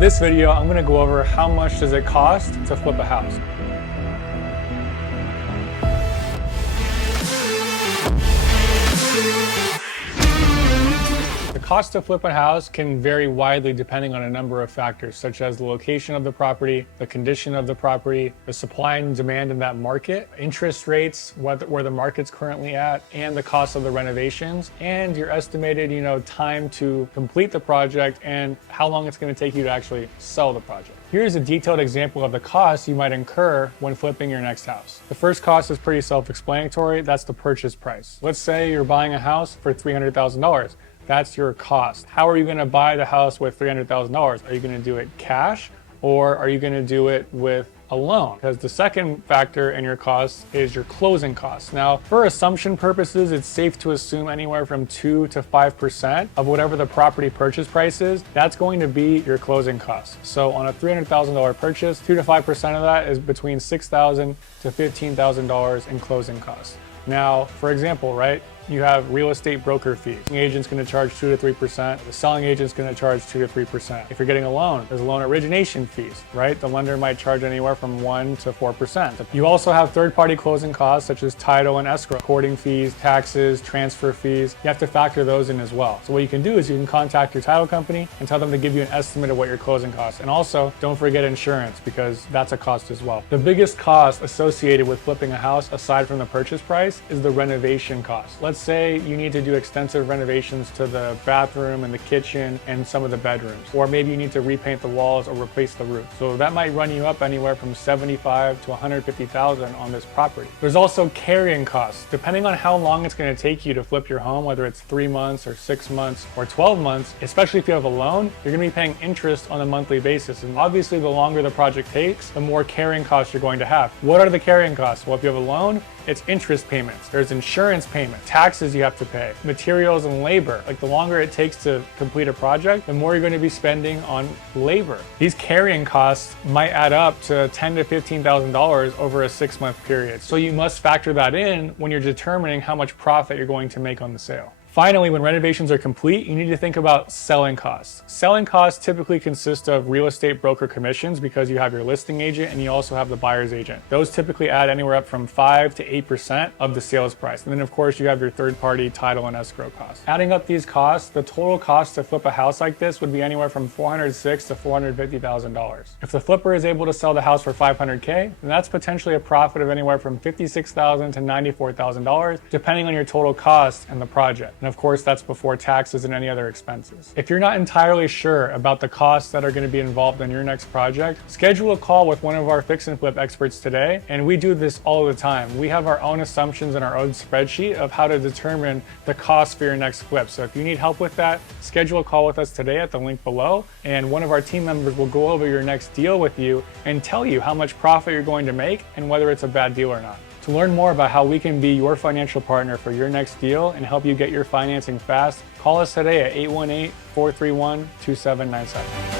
In this video, I'm going to go over how much does it cost to flip a house. The cost to flip a house can vary widely depending on a number of factors, such as the location of the property, the condition of the property, the supply and demand in that market, interest rates, where the market's currently at, and the cost of the renovations, and your estimated, time to complete the project and how long it's going to take you to actually sell the project. Here's a detailed example of the costs you might incur when flipping your next house. The first cost is pretty self-explanatory. That's the purchase price. Let's say you're buying a house for $300,000. That's your cost. How are you going to buy the house with $300,000? Are you going to do it cash, or are you going to do it with a loan? Because the second factor in your cost is your closing costs. Now, for assumption purposes, it's safe to assume anywhere from 2 to 5% of whatever the property purchase price is, that's going to be your closing costs. So on a $300,000 purchase, 2 to 5% of that is between $6,000 to $15,000 in closing costs. Now, for example, right? You have real estate broker fees. The agent's going to charge 2 to 3%. The selling agent's going to charge 2 to 3%. If you're getting a loan, there's loan origination fees, right? The lender might charge anywhere from 1 to 4%. You also have third-party closing costs such as title and escrow, recording fees, taxes, transfer fees. You have to factor those in as well. So what you can do is you can contact your title company and tell them to give you an estimate of what your closing costs. And also, don't forget insurance, because that's a cost as well. The biggest cost associated with flipping a house, aside from the purchase price, is the renovation cost. Let's say you need to do extensive renovations to the bathroom and the kitchen and some of the bedrooms, or maybe you need to repaint the walls or replace the roof. So that might run you up anywhere from $75,000 to $150,000 on this property. There's also carrying costs. Depending on how long it's going to take you to flip your home, whether it's 3 months or 6 months or 12 months, especially if you have a loan, you're going to be paying interest on a monthly basis. And obviously, the longer the project takes, the more carrying costs you're going to have. What are the carrying costs? Well, if you have a loan, it's interest payments. There's insurance payments, taxes you have to pay, materials and labor. Like, the longer it takes to complete a project, the more you're going to be spending on labor. These carrying costs might add up to $10,000 to $15,000 over a 6-month period. So you must factor that in when you're determining how much profit you're going to make on the sale. Finally, when renovations are complete, you need to think about selling costs. Selling costs typically consist of real estate broker commissions, because you have your listing agent and you also have the buyer's agent. Those typically add anywhere up from 5 to 8% of the sales price. And then of course you have your third-party title and escrow costs. Adding up these costs, the total cost to flip a house like this would be anywhere from $406,000 to $450,000. If the flipper is able to sell the house for $500K, then that's potentially a profit of anywhere from $56,000 to $94,000, depending on your total cost and the project. And of course, that's before taxes and any other expenses. If you're not entirely sure about the costs that are going to be involved in your next project, schedule a call with one of our fix and flip experts today. And we do this all the time. We have our own assumptions and our own spreadsheet of how to determine the cost for your next flip. So if you need help with that, schedule a call with us today at the link below, and one of our team members will go over your next deal with you and tell you how much profit you're going to make and whether it's a bad deal or not. To learn more about how we can be your financial partner for your next deal and help you get your financing fast, call us today at 818-431-2797.